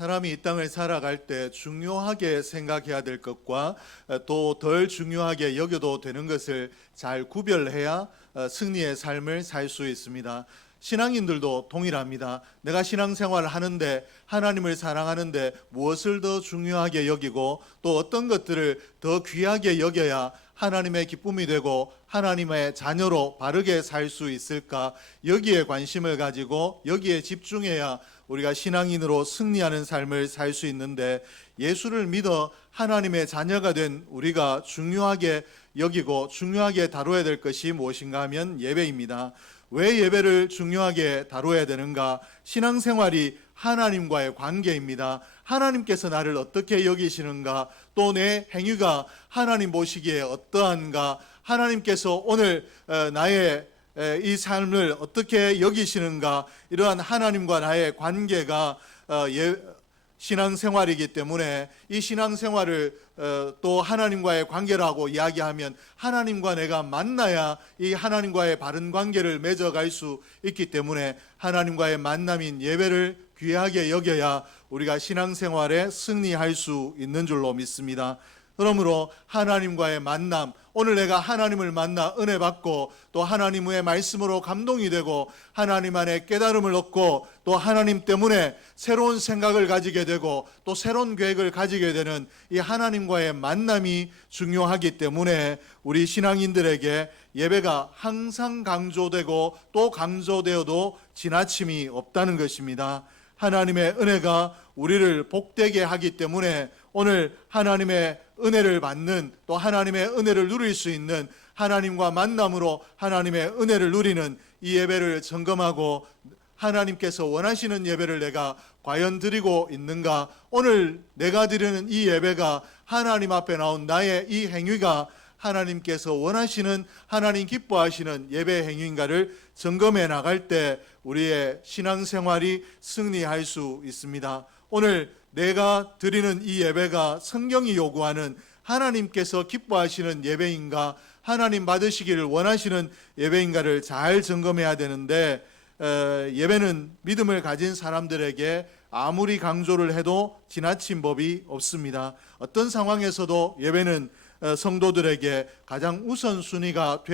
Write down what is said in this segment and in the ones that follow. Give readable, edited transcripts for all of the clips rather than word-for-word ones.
사람이 이 땅을 살아갈 때 중요하게 생각해야 될 것과 또 덜 중요하게 여겨도 되는 것을 잘 구별해야 승리의 삶을 살 수 있습니다. 신앙인들도 동일합니다. 내가 신앙생활을 하는데 하나님을 사랑하는데 무엇을 더 중요하게 여기고 또 어떤 것들을 더 귀하게 여겨야 하나님의 기쁨이 되고 하나님의 자녀로 바르게 살 수 있을까, 여기에 관심을 가지고 여기에 집중해야 우리가 신앙인으로 승리하는 삶을 살 수 있는데, 예수를 믿어 하나님의 자녀가 된 우리가 중요하게 여기고 중요하게 다뤄야 될 것이 무엇인가 하면 예배입니다. 왜 예배를 중요하게 다뤄야 되는가? 신앙생활이 하나님과의 관계입니다. 하나님께서 나를 어떻게 여기시는가? 또 내 행위가 하나님 보시기에 어떠한가? 하나님께서 오늘 나의 이 삶을 어떻게 여기시는가? 이러한 하나님과 나의 관계가 신앙생활이기 때문에 이 신앙생활을 또 하나님과의 관계라고 이야기하면 하나님과 내가 만나야 이 하나님과의 바른 관계를 맺어갈 수 있기 때문에 하나님과의 만남인 예배를 귀하게 여겨야 우리가 신앙생활에 승리할 수 있는 줄로 믿습니다. 그러므로 하나님과의 만남, 오늘 내가 하나님을 만나 은혜 받고 또 하나님의 말씀으로 감동이 되고 하나님 안에 깨달음을 얻고 또 하나님 때문에 새로운 생각을 가지게 되고 또 새로운 계획을 가지게 되는 이 하나님과의 만남이 중요하기 때문에 우리 신앙인들에게 예배가 항상 강조되고 또 강조되어도 지나침이 없다는 것입니다. 하나님의 은혜가 우리를 복되게 하기 때문에 오늘 하나님의 은혜를 받는, 또 하나님의 은혜를 누릴 수 있는, 하나님과 만남으로 하나님의 은혜를 누리는 이 예배를 점검하고 하나님께서 원하시는 예배를 내가 과연 드리고 있는가? 오늘 내가 드리는 이 예배가 하나님 앞에 나온 나의 이 행위가 하나님께서 원하시는, 하나님 기뻐하시는 예배 행위인가를 점검해 나갈 때 우리의 신앙생활이 승리할 수 있습니다. 오늘 내가 드리는 이 예배가 성경이 요구하는 하나님께서 기뻐하시는 예배인가, 하나님 받으시기를 원하시는 예배인가를 잘 점검해야 되는데, 예배는 믿음을 가진 사람들에게 아무리 강조를 해도 지나친 법이 없습니다. 어떤 상황에서도 예배는 성도들에게 가장 우선순위가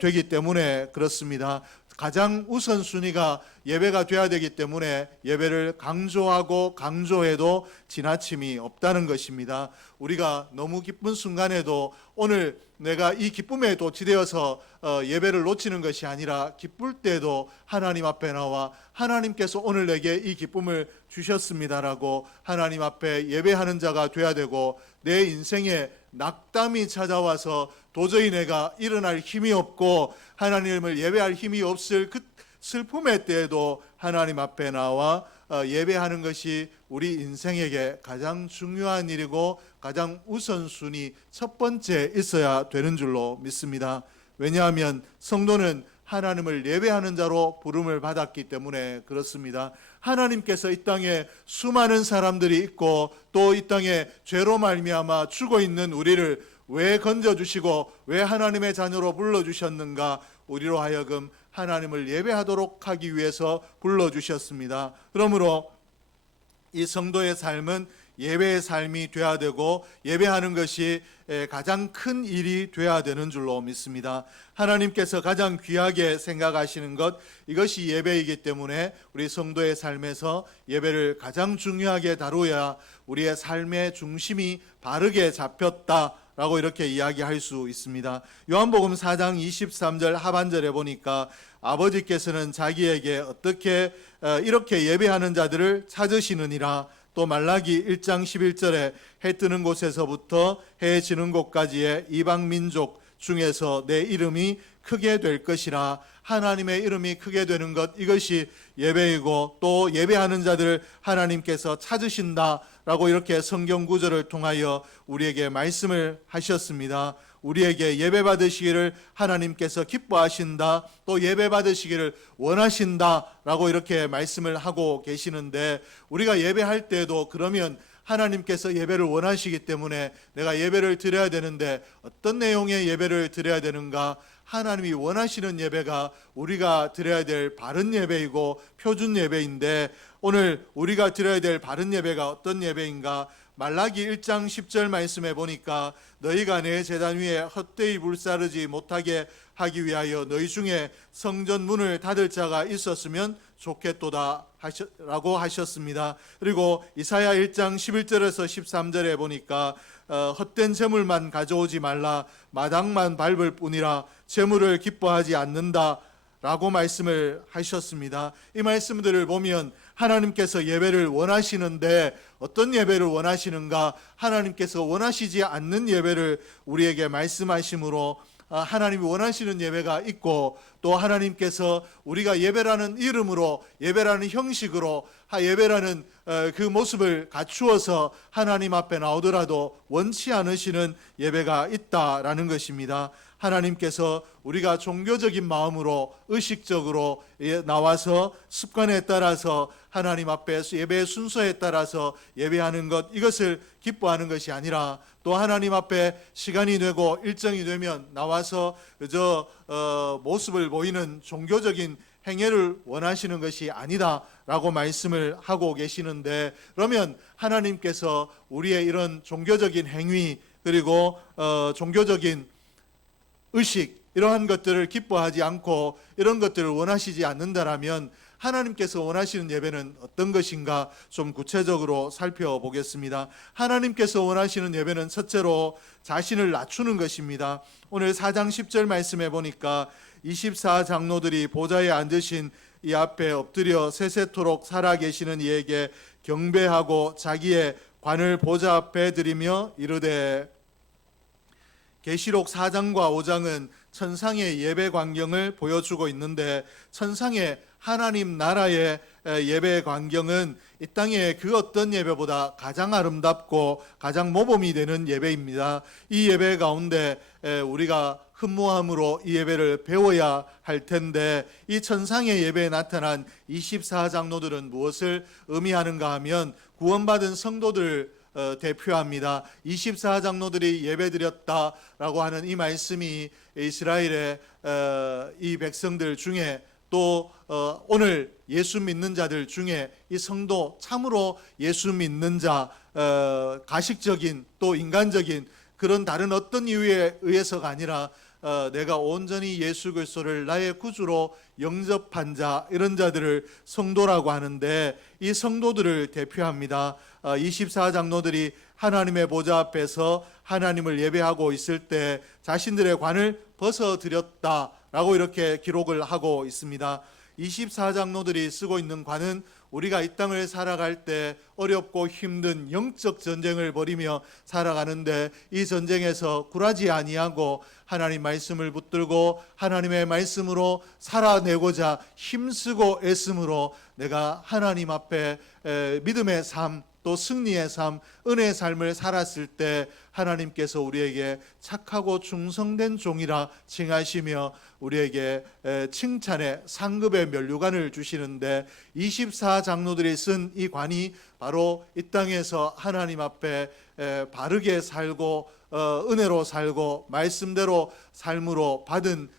되기 때문에 그렇습니다. 가장 우선순위가 예배가 돼야 되기 때문에 예배를 강조하고 강조해도 지나침이 없다는 것입니다. 우리가 너무 기쁜 순간에도 오늘 내가 이 기쁨에 도취되어서 예배를 놓치는 것이 아니라 기쁠 때도 하나님 앞에 나와 하나님께서 오늘 내게 이 기쁨을 주셨습니다라고 하나님 앞에 예배하는 자가 돼야 되고, 내 인생에 낙담이 찾아와서 도저히 내가 일어날 힘이 없고 하나님을 예배할 힘이 없을 그 슬픔의 때에도 하나님 앞에 나와 예배하는 것이 우리 인생에게 가장 중요한 일이고 가장 우선순위 첫 번째 있어야 되는 줄로 믿습니다. 왜냐하면 성도는 하나님을 예배하는 자로 부름을 받았기 때문에 그렇습니다. 하나님께서 이 땅에 수많은 사람들이 있고 또 이 땅에 죄로 말미암아 죽어 있는 우리를 왜 건져주시고 왜 하나님의 자녀로 불러주셨는가? 우리로 하여금 하나님을 예배하도록 하기 위해서 불러주셨습니다. 그러므로 이 성도의 삶은 예배의 삶이 돼야 되고 예배하는 것이 가장 큰 일이 돼야 되는 줄로 믿습니다. 하나님께서 가장 귀하게 생각하시는 것, 이것이 예배이기 때문에 우리 성도의 삶에서 예배를 가장 중요하게 다루어야 우리의 삶의 중심이 바르게 잡혔다 라고 이렇게 이야기할 수 있습니다. 요한복음 4장 23절 하반절에 보니까 아버지께서는 자기에게 어떻게 이렇게 예배하는 자들을 찾으시느니라. 또 말라기 1장 11절에 해 뜨는 곳에서부터 해 지는 곳까지의 이방 민족 중에서 내 이름이 크게 될 것이라. 하나님의 이름이 크게 되는 것, 이것이 예배이고 또 예배하는 자들을 하나님께서 찾으신다라고 이렇게 성경 구절을 통하여 우리에게 말씀을 하셨습니다. 우리에게 예배 받으시기를 하나님께서 기뻐하신다, 또 예배 받으시기를 원하신다라고 이렇게 말씀을 하고 계시는데, 우리가 예배할 때도 그러면 하나님께서 예배를 원하시기 때문에 내가 예배를 드려야 되는데 어떤 내용의 예배를 드려야 되는가? 하나님이 원하시는 예배가 우리가 드려야 될 바른 예배이고 표준 예배인데, 오늘 우리가 드려야 될 바른 예배가 어떤 예배인가? 말라기 1장 10절 말씀에 보니까 너희가 내 제단 위에 헛되이 불사르지 못하게 하기 위하여 너희 중에 성전 문을 닫을 자가 있었으면 좋겠도다 라고 하셨습니다. 그리고 이사야 1장 11절에서 13절에 보니까 헛된 재물만 가져오지 말라, 마당만 밟을 뿐이라, 재물을 기뻐하지 않는다 라고 말씀을 하셨습니다. 이 말씀들을 보면 하나님께서 예배를 원하시는데 어떤 예배를 원하시는가? 하나님께서 원하시지 않는 예배를 우리에게 말씀하시므로 하나님이 원하시는 예배가 있고, 또 하나님께서 우리가 예배라는 이름으로, 예배라는 형식으로, 예배라는 그 모습을 갖추어서 하나님 앞에 나오더라도 원치 않으시는 예배가 있다라는 것입니다. 하나님께서 우리가 종교적인 마음으로 의식적으로 나와서 습관에 따라서 하나님 앞에 예배의 순서에 따라서 예배하는 것, 이것을 기뻐하는 것이 아니라, 또 하나님 앞에 시간이 되고 일정이 되면 나와서 그저 모습을 보이는 종교적인 행위를 원하시는 것이 아니다라고 말씀을 하고 계시는데, 그러면 하나님께서 우리의 이런 종교적인 행위, 그리고 종교적인 의식, 이러한 것들을 기뻐하지 않고 이런 것들을 원하시지 않는다라면 하나님께서 원하시는 예배는 어떤 것인가 좀 구체적으로 살펴보겠습니다. 하나님께서 원하시는 예배는 첫째로 자신을 낮추는 것입니다. 오늘 4장 10절 말씀해 보니까 24장로들이 보좌에 앉으신 이 앞에 엎드려 세세토록 살아계시는 이에게 경배하고 자기의 관을 보좌 앞에 드리며 이르되, 계시록 4장과 5장은 천상의 예배 광경을 보여주고 있는데, 천상의 하나님 나라의 예배 광경은 이 땅의 그 어떤 예배보다 가장 아름답고 가장 모범이 되는 예배입니다. 이 예배 가운데 우리가 흠모함으로 이 예배를 배워야 할 텐데, 이 천상의 예배에 나타난 24장로들은 무엇을 의미하는가 하면 구원받은 성도들을 대표합니다. 24장로들이 예배드렸다라고 하는 이 말씀이 이스라엘의 이 백성들 중에, 또 오늘 예수 믿는 자들 중에 이 성도, 참으로 예수 믿는 자, 가식적인 또 인간적인 그런 다른 어떤 이유에 의해서가 아니라 내가 온전히 예수 그리스도를 나의 구주로 영접한 자, 이런 자들을 성도라고 하는데, 이 성도들을 대표합니다. 24장로들이 하나님의 보좌 앞에서 하나님을 예배하고 있을 때 자신들의 관을 벗어드렸다라고 이렇게 기록을 하고 있습니다. 24장로들이 쓰고 있는 관은 우리가 이 땅을 살아갈 때 어렵고 힘든 영적 전쟁을 벌이며 살아가는데, 이 전쟁에서 굴하지 아니하고 하나님 말씀을 붙들고 하나님의 말씀으로 살아내고자 힘쓰고 애씀으로 내가 하나님 앞에 믿음의 삶, 또 승리의 삶, 은혜의 삶을 살았을 때 하나님께서 우리에게 착하고 충성된 종이라 칭하시며 우리에게 칭찬의 상급의 면류관을 주시는데, 24장로들이 쓴 이 관이 바로 이 땅에서 하나님 앞에 바르게 살고 은혜로 살고 말씀대로 삶으로 받은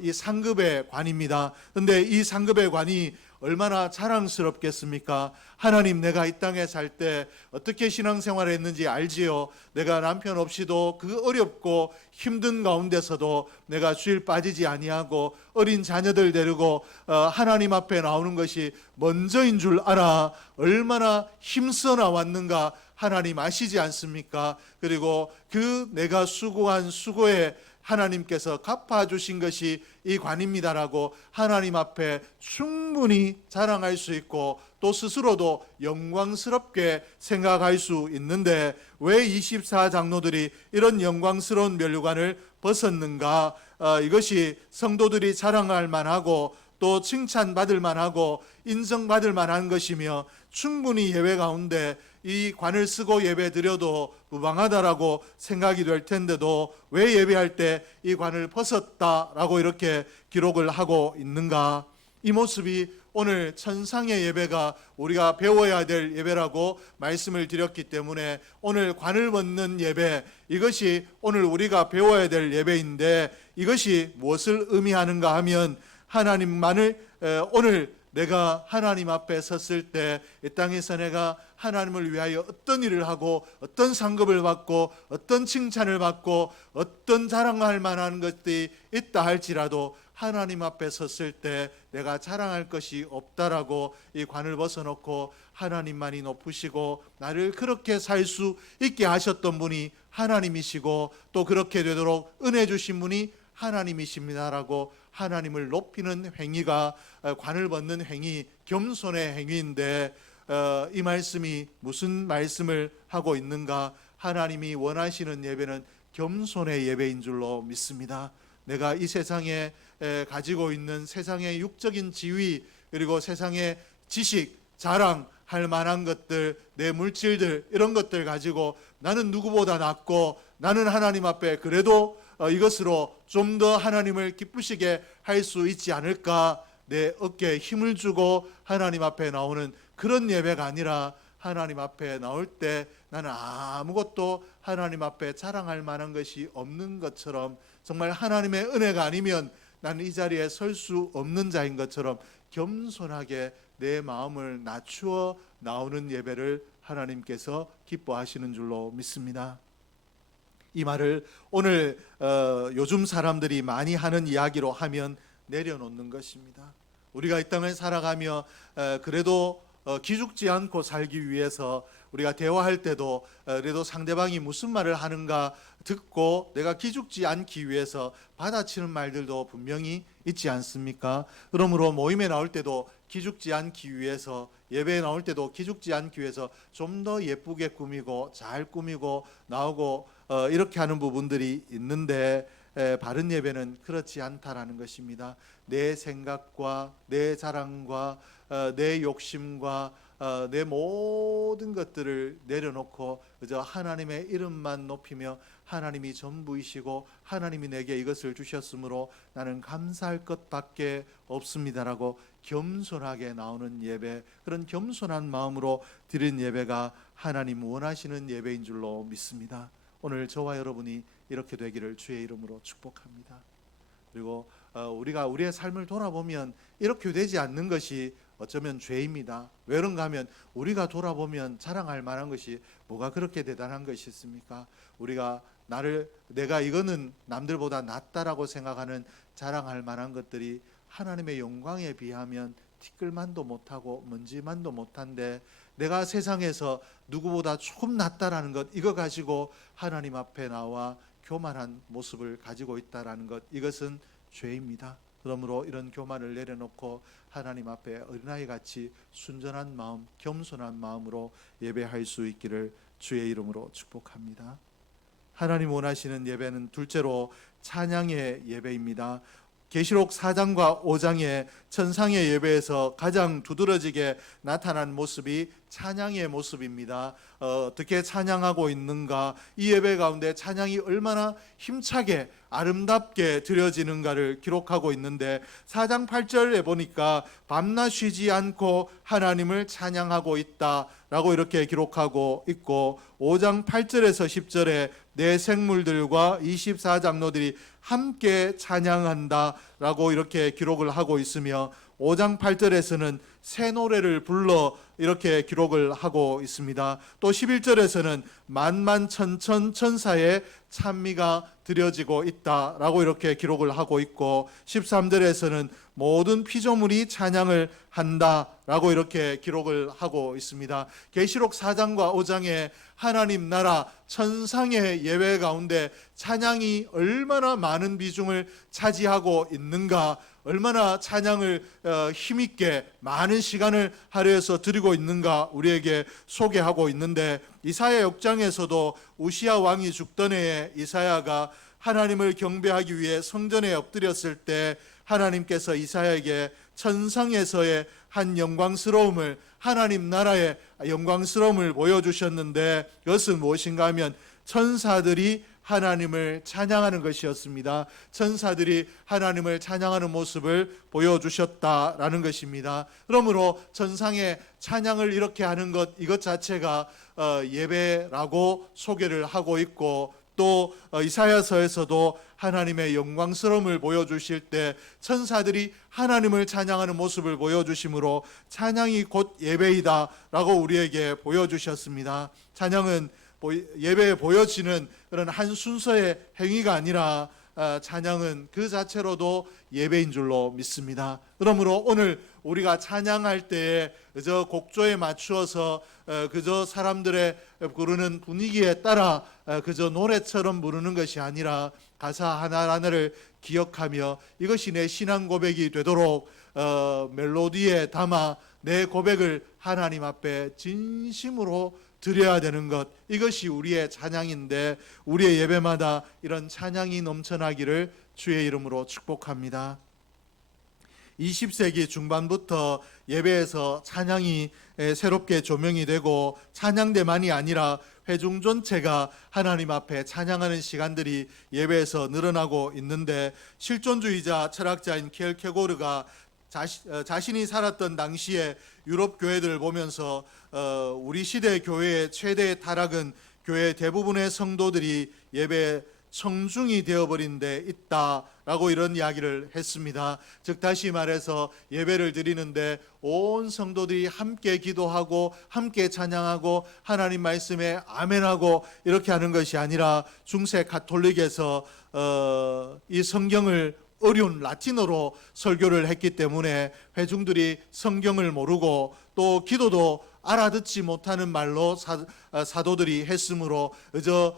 이 상급의 관입니다. 그런데 이 상급의 관이 얼마나 자랑스럽겠습니까? 하나님, 내가 이 땅에 살 때 어떻게 신앙생활을 했는지 알지요. 내가 남편 없이도 그 어렵고 힘든 가운데서도 내가 주일 빠지지 아니하고 어린 자녀들 데리고 하나님 앞에 나오는 것이 먼저인 줄 알아. 얼마나 힘써 나왔는가 하나님 아시지 않습니까? 그리고 그 내가 수고한 수고에 하나님께서 갚아주신 것이 이 관입니다라고 하나님 앞에 충분히 자랑할 수 있고, 또 스스로도 영광스럽게 생각할 수 있는데, 왜 24장로들이 이런 영광스러운 면류관을 벗었는가? 이것이 성도들이 자랑할 만하고 또 칭찬받을 만하고 인정받을 만한 것이며, 충분히 예배 가운데 이 관을 쓰고 예배 드려도 무방하다라고 생각이 될 텐데도 왜 예배할 때 이 관을 벗었다라고 이렇게 기록을 하고 있는가? 이 모습이 오늘 천상의 예배가 우리가 배워야 될 예배라고 말씀을 드렸기 때문에 오늘 관을 벗는 예배, 이것이 오늘 우리가 배워야 될 예배인데 이것이 무엇을 의미하는가 하면 하나님만을 오늘 내가 하나님 앞에 섰을 때 이 땅에서 내가 하나님을 위하여 어떤 일을 하고 어떤 상급을 받고 어떤 칭찬을 받고 어떤 자랑할 만한 것들이 있다 할지라도 하나님 앞에 섰을 때 내가 자랑할 것이 없다라고 이 관을 벗어놓고 하나님만이 높으시고 나를 그렇게 살 수 있게 하셨던 분이 하나님이시고 또 그렇게 되도록 은혜 주신 분이 하나님이십니다라고 하나님을 높이는 행위가 관을 벗는 행위, 겸손의 행위인데 이 말씀이 무슨 말씀을 하고 있는가? 하나님이 원하시는 예배는 겸손의 예배인 줄로 믿습니다. 내가 이 세상에 가지고 있는 세상의 육적인 지위 그리고 세상의 지식, 자랑 할 만한 것들, 내 물질들 이런 것들 가지고 나는 누구보다 낫고 나는 하나님 앞에 그래도 이것으로 좀 더 하나님을 기쁘시게 할 수 있지 않을까, 내 어깨에 힘을 주고 하나님 앞에 나오는 그런 예배가 아니라 하나님 앞에 나올 때 나는 아무것도 하나님 앞에 자랑할 만한 것이 없는 것처럼, 정말 하나님의 은혜가 아니면 나는 이 자리에 설 수 없는 자인 것처럼 겸손하게 내 마음을 낮추어 나오는 예배를 하나님께서 기뻐하시는 줄로 믿습니다. 이 말을 오늘 요즘 사람들이 많이 하는 이야기로 하면 내려놓는 것입니다. 우리가 이 땅을 살아가며 그래도 기죽지 않고 살기 위해서 우리가 대화할 때도 그래도 상대방이 무슨 말을 하는가 듣고 내가 기죽지 않기 위해서 받아치는 말들도 분명히 있지 않습니까? 그러므로 모임에 나올 때도 기죽지 않기 위해서, 예배에 나올 때도 기죽지 않기 위해서 좀 더 예쁘게 꾸미고 잘 꾸미고 나오고 이렇게 하는 부분들이 있는데 바른 예배는 그렇지 않다라는 것입니다. 내 생각과 내 자랑과 내 욕심과 내 모든 것들을 내려놓고 그저 하나님의 이름만 높이며 하나님이 전부이시고 하나님이 내게 이것을 주셨으므로 나는 감사할 것밖에 없습니다라고 겸손하게 나오는 예배, 그런 겸손한 마음으로 드린 예배가 하나님 원하시는 예배인 줄로 믿습니다. 오늘 저와 여러분이 이렇게 되기를 주의 이름으로 축복합니다. 그리고 우리가 우리의 삶을 돌아보면 이렇게 되지 않는 것이 어쩌면 죄입니다. 왜 그런가 하면 우리가 돌아보면 자랑할 만한 것이 뭐가 그렇게 대단한 것이 있습니까? 우리가 내가 이거는 남들보다 낫다라고 생각하는 자랑할 만한 것들이 하나님의 영광에 비하면 티끌만도 못하고 먼지만도 못한데, 내가 세상에서 누구보다 조금 낫다라는 것, 이거 가지고 하나님 앞에 나와 교만한 모습을 가지고 있다라는 것, 이것은 죄입니다. 그러므로 이런 교만을 내려놓고 하나님 앞에 어린아이같이 순전한 마음, 겸손한 마음으로 예배할 수 있기를 주의 이름으로 축복합니다. 하나님 원하시는 예배는 둘째로 찬양의 예배입니다. 계시록 4장과 5장의 천상의 예배에서 가장 두드러지게 나타난 모습이 찬양의 모습입니다. 어떻게 찬양하고 있는가, 이 예배 가운데 찬양이 얼마나 힘차게 아름답게 드려지는가를 기록하고 있는데 4장 8절에 보니까 밤낮 쉬지 않고 하나님을 찬양하고 있다라고 이렇게 기록하고 있고, 5장 8절에서 10절에 내 생물들과 24장로들이 함께 찬양한다라고 이렇게 기록을 하고 있으며, 5장 8절에서는 새 노래를 불러 이렇게 기록을 하고 있습니다. 또 11절에서는 만만천천 천사의 찬미가 드려지고 있다라고 이렇게 기록을 하고 있고, 13절에서는 모든 피조물이 찬양을 한다라고 이렇게 기록을 하고 있습니다. 계시록 4장과 5장의 하나님 나라 천상의 예배 가운데 찬양이 얼마나 많은 비중을 차지하고 있는가, 얼마나 찬양을 힘있게 많은 시간을 할애해서 드리고 있는가 우리에게 소개하고 있는데, 이사야 6장에서도 우시야 왕이 죽던 해에 이사야가 하나님을 경배하기 위해 성전에 엎드렸을 때 하나님께서 이사야에게 천상에서의 한 영광스러움을, 하나님 나라의 영광스러움을 보여주셨는데, 그것은 무엇인가 하면 천사들이 하나님을 찬양하는 것이었습니다. 천사들이 하나님을 찬양하는 모습을 보여주셨다라는 것입니다. 그러므로 천상의 찬양을 이렇게 하는 것, 이것 자체가 예배라고 소개를 하고 있고, 또 이사야서에서도 하나님의 영광스러움을 보여주실 때 천사들이 하나님을 찬양하는 모습을 보여주심으로 찬양이 곧 예배이다 라고 우리에게 보여주셨습니다. 찬양은 예배에 보여지는 그런 한 순서의 행위가 아니라 찬양은 그 자체로도 예배인 줄로 믿습니다. 그러므로 오늘 우리가 찬양할 때에 그저 곡조에 맞추어서 그저 사람들의 부르는 분위기에 따라 그저 노래처럼 부르는 것이 아니라 가사 하나하나를 기억하며 이것이 내 신앙 고백이 되도록 멜로디에 담아 내 고백을 하나님 앞에 진심으로 드려야 되는 것, 이것이 우리의 찬양인데 우리의 예배마다 이런 찬양이 넘쳐나기를 주의 이름으로 축복합니다. 20세기 중반부터 예배에서 찬양이 새롭게 조명이 되고 찬양대만이 아니라 회중 전체가 하나님 앞에 찬양하는 시간들이 예배에서 늘어나고 있는데, 실존주의자 철학자인 켈케고르가 자신이 살았던 당시에 유럽 교회들을 보면서 우리 시대 교회의 최대의 타락은 교회 대부분의 성도들이 예배에 청중이 되어버린 데 있다라고 이런 이야기를 했습니다. 즉 다시 말해서 예배를 드리는데 온 성도들이 함께 기도하고 함께 찬양하고 하나님 말씀에 아멘하고 이렇게 하는 것이 아니라 중세 가톨릭에서 이 성경을 어려운 라틴어로 설교를 했기 때문에 회중들이 성경을 모르고 또 기도도 알아듣지 못하는 말로 사도들이 했으므로 그저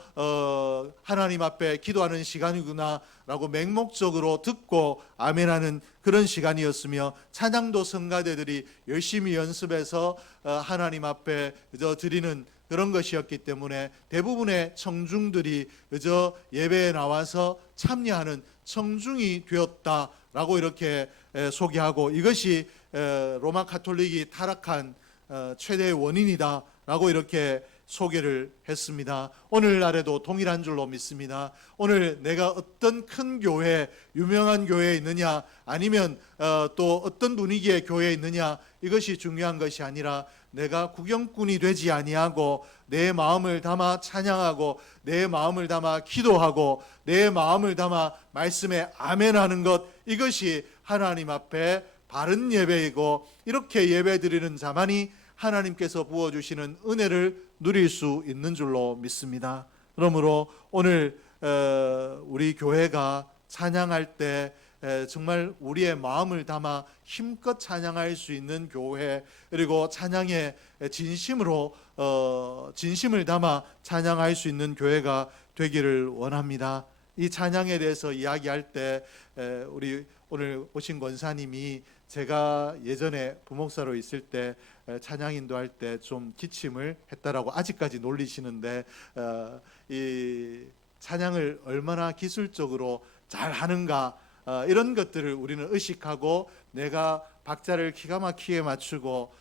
하나님 앞에 기도하는 시간이구나 라고 맹목적으로 듣고 아멘하는 그런 시간이었으며, 찬양도 성가대들이 열심히 연습해서 하나님 앞에 그저 드리는 그런 것이었기 때문에 대부분의 청중들이 그저 예배에 나와서 참여하는 청중이 되었다라고 이렇게 소개하고, 이것이 로마 가톨릭이 타락한 최대의 원인이다 라고 이렇게 소개를 했습니다. 오늘날에도 동일한 줄로 믿습니다. 오늘 내가 어떤 큰 교회, 유명한 교회에 있느냐, 아니면 또 어떤 분위기의 교회에 있느냐, 이것이 중요한 것이 아니라 내가 구경꾼이 되지 아니하고 내 마음을 담아 찬양하고 내 마음을 담아 기도하고 내 마음을 담아 말씀에 아멘하는 것, 이것이 하나님 앞에 바른 예배이고, 이렇게 예배드리는 자만이 하나님께서 부어주시는 은혜를 누릴 수 있는 줄로 믿습니다. 그러므로 오늘 우리 교회가 찬양할 때 정말 우리의 마음을 담아 힘껏 찬양할 수 있는 교회, 그리고 찬양에 진심을 담아 찬양할 수 있는 교회가 되기를 원합니다. 이 찬양에 대해서 이야기할 때 우리 오늘 오신 권사님이 제가 예전에 부목사로 있을 때 찬양 인도할 때 좀 기침을 했다라고 아직까지 놀리시는데, 이 찬양을 얼마나 기술적으로 잘 하는가, 이런 것들을 우리는 의식하고 내가 박자를 기가 막히게 맞추고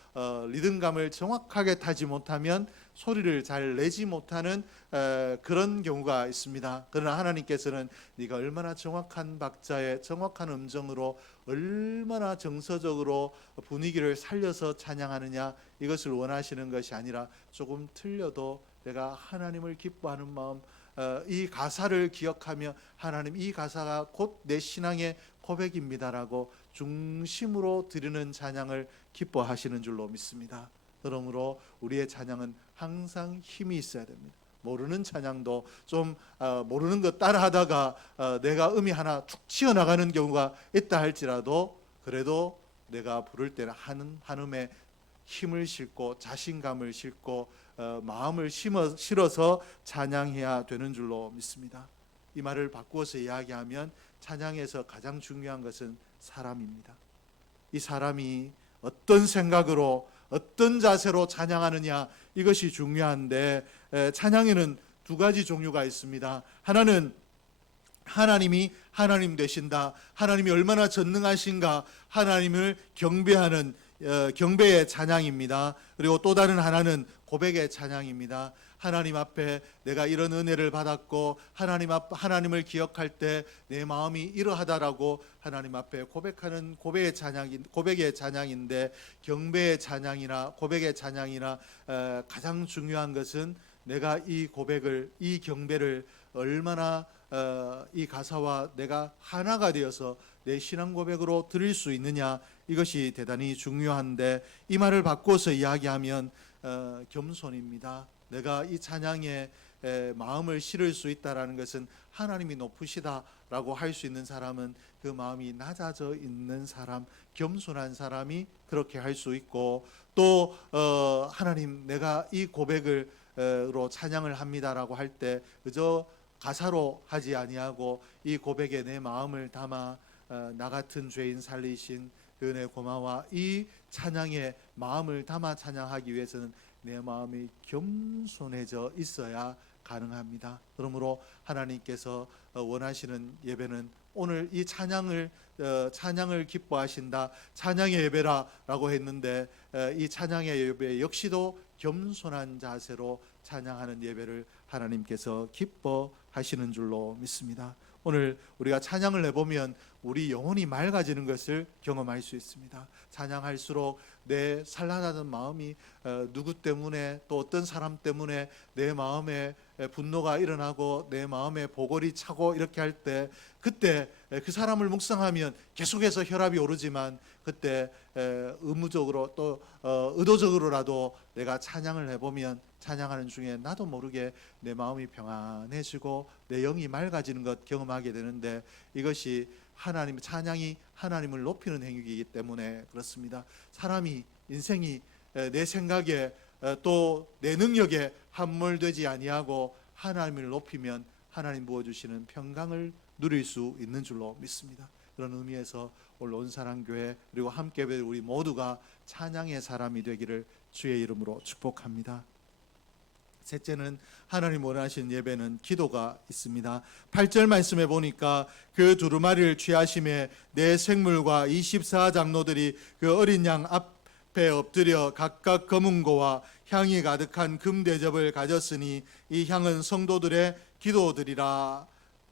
리듬감을 정확하게 타지 못하면 소리를 잘 내지 못하는 그런 경우가 있습니다. 그러나 하나님께서는 네가 얼마나 정확한 박자에 정확한 음정으로 얼마나 정서적으로 분위기를 살려서 찬양하느냐, 이것을 원하시는 것이 아니라 조금 틀려도 내가 하나님을 기뻐하는 마음, 이 가사를 기억하며 하나님, 이 가사가 곧 내 신앙의 고백입니다라고 중심으로 드리는 찬양을 기뻐하시는 줄로 믿습니다. 그러므로 우리의 찬양은 항상 힘이 있어야 됩니다. 모르는 찬양도 좀 모르는 것 따라하다가 내가 음이 하나 툭 튀어나가는 경우가 있다 할지라도, 그래도 내가 부를 때는 한음에 힘을 싣고 자신감을 싣고 마음을 실어서 찬양해야 되는 줄로 믿습니다. 이 말을 바꾸어서 이야기하면 찬양에서 가장 중요한 것은 사람입니다. 이 사람이 어떤 생각으로 어떤 자세로 찬양하느냐, 이것이 중요한데, 찬양에는 두 가지 종류가 있습니다. 하나는 하나님이 하나님 되신다, 하나님이 얼마나 전능하신가, 하나님을 경배하는 경배의 찬양입니다. 그리고 또 다른 하나는 고백의 찬양입니다. 하나님 앞에 내가 이런 은혜를 받았고 하나님을 기억할 때 내 마음이 이러하다라고 하나님 앞에 고백하는 고백의 찬양인데, 경배의 찬양이나 고백의 찬양이나 가장 중요한 것은 내가 이 고백을, 이 경배를 얼마나 이 가사와 내가 하나가 되어서 내 신앙 고백으로 드릴 수 있느냐, 이것이 대단히 중요한데, 이 말을 바꿔서 이야기하면 겸손입니다. 내가 이 찬양에 마음을 실을 수 있다라는 것은 하나님이 높으시다라고 할 수 있는 사람은 그 마음이 낮아져 있는 사람, 겸손한 사람이 그렇게 할 수 있고, 또 하나님 내가 이 고백으로 찬양을 합니다라고 할 때 그저 가사로 하지 아니하고 이 고백에 내 마음을 담아 나 같은 죄인 살리신 그 은혜 고마워, 이 찬양에 마음을 담아 찬양하기 위해서는 내 마음이 겸손해져 있어야 가능합니다. 그러므로 하나님께서 원하시는 예배는 오늘 이 찬양을 기뻐하신다, 찬양의 예배라라고 했는데, 이 찬양의 예배 역시도 겸손한 자세로 찬양하는 예배를 하나님께서 기뻐하시는 줄로 믿습니다. 오늘 우리가 찬양을 해보면 우리 영혼이 맑아지는 것을 경험할 수 있습니다. 찬양할수록 내 산란하던 마음이 누구 때문에, 또 어떤 사람 때문에 내 마음에 분노가 일어나고 내 마음에 보골이 차고 이렇게 할 때, 그때 그 사람을 묵상하면 계속해서 혈압이 오르지만, 그때 의무적으로 또 의도적으로라도 내가 찬양을 해보면 찬양하는 중에 나도 모르게 내 마음이 평안해지고 내 영이 맑아지는 것 경험하게 되는데, 이것이 찬양이 하나님을 높이는 행위이기 때문에 그렇습니다. 사람이, 인생이 내 생각에 또 내 능력에 함몰되지 아니하고 하나님을 높이면 하나님 부어주시는 평강을 누릴 수 있는 줄로 믿습니다. 그런 의미에서 오늘 온사랑교회 그리고 함께배울 우리 모두가 찬양의 사람이 되기를 주의 이름으로 축복합니다. 셋째는 하나님 원하시는 예배는 기도가 있습니다. 8절 말씀에 보니까 그 두루마리를 취하심에 내 생물과 24장로들이 그 어린 양 앞에 엎드려 각각 검은고와 향이 가득한 금대접을 가졌으니 이 향은 성도들의 기도드리라.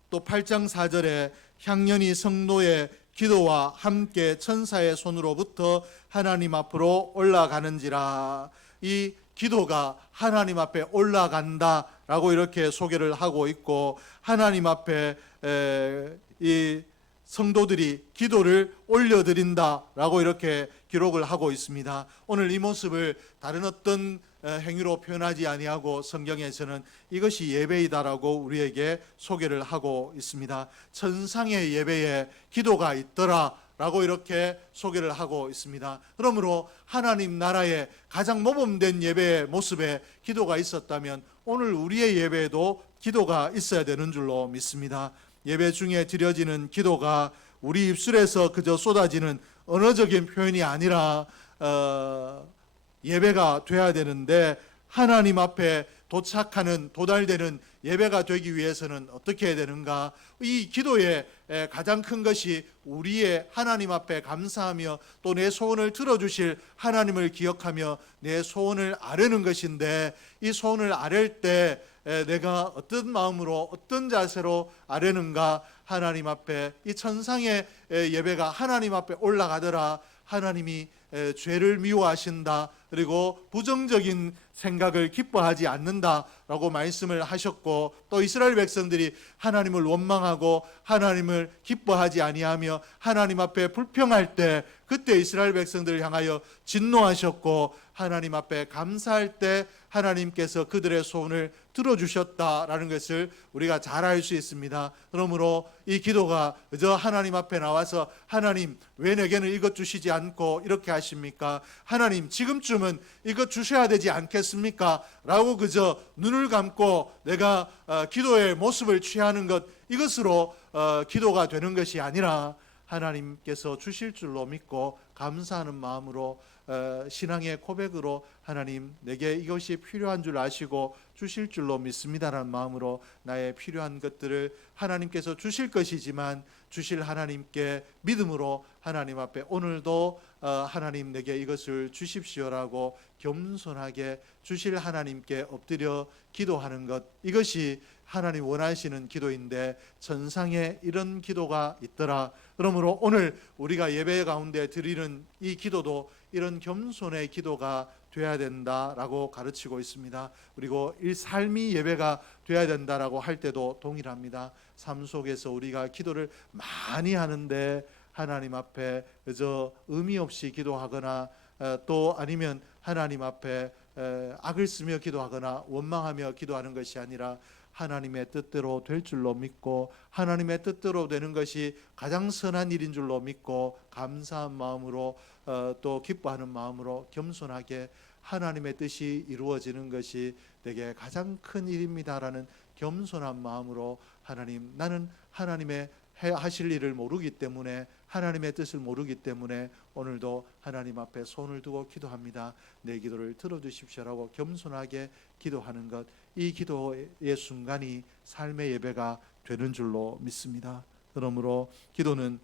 또 8장 4절에 향연이 성도의 기도와 함께 천사의 손으로부터 하나님 앞으로 올라가는지라. 이 기도가 하나님 앞에 올라간다라고 이렇게 소개를 하고 있고, 하나님 앞에 이 성도들이 기도를 올려드린다라고 이렇게 기록을 하고 있습니다. 오늘 이 모습을 다른 어떤 행위로 표현하지 아니하고 성경에서는 이것이 예배이다라고 우리에게 소개를 하고 있습니다. 천상의 예배에 기도가 있더라 라고 이렇게 소개를 하고 있습니다. 그러므로 하나님 나라의 가장 모범된 예배의 모습에 기도가 있었다면 오늘 우리의 예배에도 기도가 있어야 되는 줄로 믿습니다. 예배 중에 드려지는 기도가 우리 입술에서 그저 쏟아지는 언어적인 표현이 아니라 예배가 돼야 되는데, 하나님 앞에 도달되는 예배가 되기 위해서는 어떻게 해야 되는가? 이 기도의 가장 큰 것이 우리의 하나님 앞에 감사하며 또 내 소원을 들어주실 하나님을 기억하며 내 소원을 아뢰는 것인데, 이 소원을 아랠 때 내가 어떤 마음으로 어떤 자세로 아뢰는가? 하나님 앞에 이 천상의 예배가 하나님 앞에 올라가더라. 하나님이 죄를 미워하신다, 그리고 부정적인 생각을 기뻐하지 않는다라고 말씀을 하셨고, 또 이스라엘 백성들이 하나님을 원망하고 하나님을 기뻐하지 아니하며 하나님 앞에 불평할 때, 그때 이스라엘 백성들을 향하여 진노하셨고, 하나님 앞에 감사할 때 하나님께서 그들의 소원을 들어주셨다라는 것을 우리가 잘 알 수 있습니다. 그러므로 이 기도가 그저 하나님 앞에 나와서 하나님 왜 내게는 이것 주시지 않고 이렇게 하십니까? 하나님 지금쯤은 이것 주셔야 되지 않겠습니까? 라고 그저 눈을 감고 내가 기도의 모습을 취하는 것, 이것으로 기도가 되는 것이 아니라 하나님께서 주실 줄로 믿고 감사하는 마음으로 신앙의 고백으로 하나님 내게 이것이 필요한 줄 아시고 주실 줄로 믿습니다라는 마음으로 나의 필요한 것들을 하나님께서 주실 것이지만 주실 하나님께 믿음으로 하나님 앞에 오늘도 하나님 내게 이것을 주십시오라고 겸손하게 주실 하나님께 엎드려 기도하는 것, 이것이 하나님 원하시는 기도인데 천상에 이런 기도가 있더라. 그러므로 오늘 우리가 예배 가운데 드리는 이 기도도 이런 겸손의 기도가 돼야 된다라고 가르치고 있습니다. 그리고 이 삶이 예배가 돼야 된다라고 할 때도 동일합니다. 삶 속에서 우리가 기도를 많이 하는데 하나님 앞에 그저 의미 없이 기도하거나 또 아니면 하나님 앞에 악을 쓰며 기도하거나 원망하며 기도하는 것이 아니라 하나님의 뜻대로 될 줄로 믿고 하나님의 뜻대로 되는 것이 가장 선한 일인 줄로 믿고 감사한 마음으로 또 기뻐하는 마음으로 겸손하게 하나님의 뜻이 이루어지는 것이 내게 가장 큰 일입니다라는 겸손한 마음으로 하나님, 나는 하나님의 하실 일을 모르기 때문에 하나님의 뜻을 모르기 때문에 오늘도 하나님 앞에 손을 두고 기도합니다. 내 기도를 들어주십시오라고 겸손하게 기도하는 것, 이 기도의 순간이 삶의 예배가 되는 줄로 믿습니다. 그러므로 기도는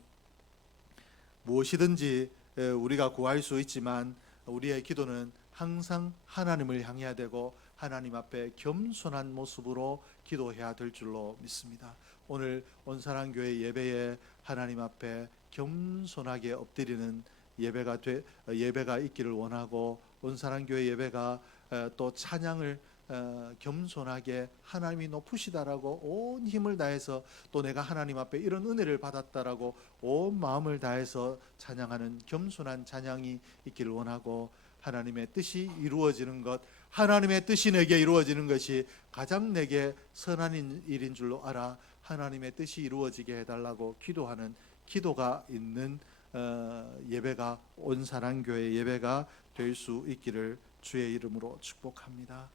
무엇이든지 우리가 구할 수 있지만 우리의 기도는 항상 하나님을 향해야 되고 하나님 앞에 겸손한 모습으로 기도해야 될 줄로 믿습니다. 오늘 온사랑교회 예배에 하나님 앞에 겸손하게 엎드리는 예배가 있기를 원하고 온사랑교회 예배가 또 찬양을 겸손하게 하나님이 높으시다라고 온 힘을 다해서 또 내가 하나님 앞에 이런 은혜를 받았다라고 온 마음을 다해서 찬양하는 겸손한 찬양이 있기를 원하고 하나님의 뜻이 이루어지는 것, 하나님의 뜻이 내게 이루어지는 것이 가장 내게 선한 일인 줄로 알아 하나님의 뜻이 이루어지게 해달라고 기도하는 기도가 있는 예배가 온사랑교회 예배가 될 수 있기를 주의 이름으로 축복합니다.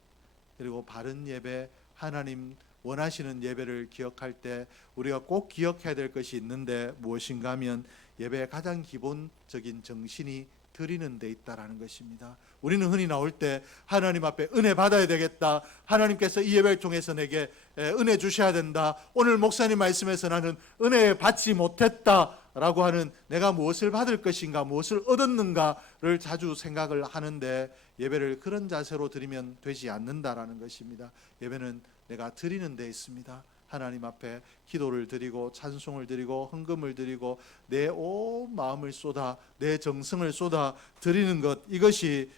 그리고 바른 예배, 하나님 원하시는 예배를 기억할 때 우리가 꼭 기억해야 될 것이 있는데 무엇인가 하면 예배의 가장 기본적인 정신이 드리는 데 있다라는 것입니다. 우리는 흔히 나올 때 하나님 앞에 은혜 받아야 되겠다, 하나님께서 이 예배를 통해서 내게 은혜 주셔야 된다, 오늘 목사님 말씀에서 나는 은혜 받지 못했다 라고 하는 내가 무엇을 받을 것인가, 무엇을 얻었는가를 자주 생각을 하는데 예배를 그런 자세로 드리면 되지 않는다라는 것입니다. 예배는 내가 드리는 데 있습니다. 하나님 앞에 기도를 드리고 찬송을 드리고 헌금을 드리고 내 온 마음을 쏟아 내 정성을 쏟아 드리는 것, 이것이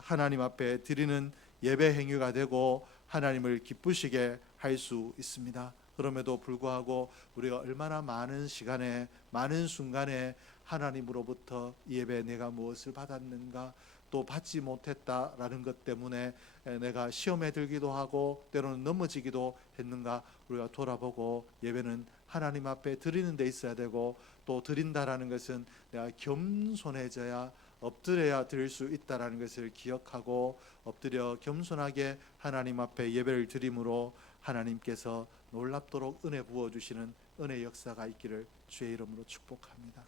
하나님 앞에 드리는 예배 행위가 되고 하나님을 기쁘시게 할 수 있습니다. 그럼에도 불구하고 우리가 얼마나 많은 시간에 많은 순간에 하나님으로부터 이 예배에 내가 무엇을 받았는가, 또 받지 못했다라는 것 때문에 내가 시험에 들기도 하고 때로는 넘어지기도 했는가 우리가 돌아보고, 예배는 하나님 앞에 드리는 데 있어야 되고 또 드린다라는 것은 내가 겸손해져야 엎드려야 드릴 수 있다라는 것을 기억하고 엎드려 겸손하게 하나님 앞에 예배를 드림으로 하나님께서 놀랍도록 은혜 부어주시는 은혜 역사가 있기를 주의 이름으로 축복합니다.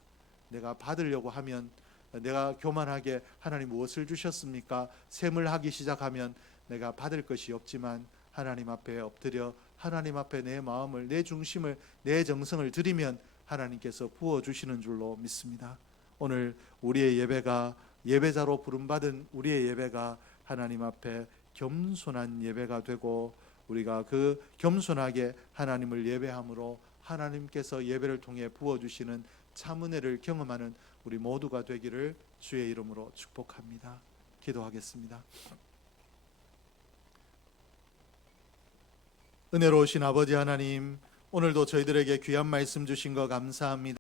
내가 받으려고 하면, 내가 교만하게 하나님 무엇을 주셨습니까? 셈을 하기 시작하면 내가 받을 것이 없지만 하나님 앞에 엎드려 하나님 앞에 내 마음을, 내 중심을, 내 정성을 드리면 하나님께서 부어주시는 줄로 믿습니다. 오늘 우리의 예배가, 예배자로 부름받은 우리의 예배가 하나님 앞에 겸손한 예배가 되고 우리가 그 겸손하게 하나님을 예배함으로 하나님께서 예배를 통해 부어주시는 참 은혜를 경험하는 우리 모두가 되기를 주의 이름으로 축복합니다. 기도하겠습니다. 은혜로우신 아버지 하나님, 오늘도 저희들에게 귀한 말씀 주신 거 감사합니다.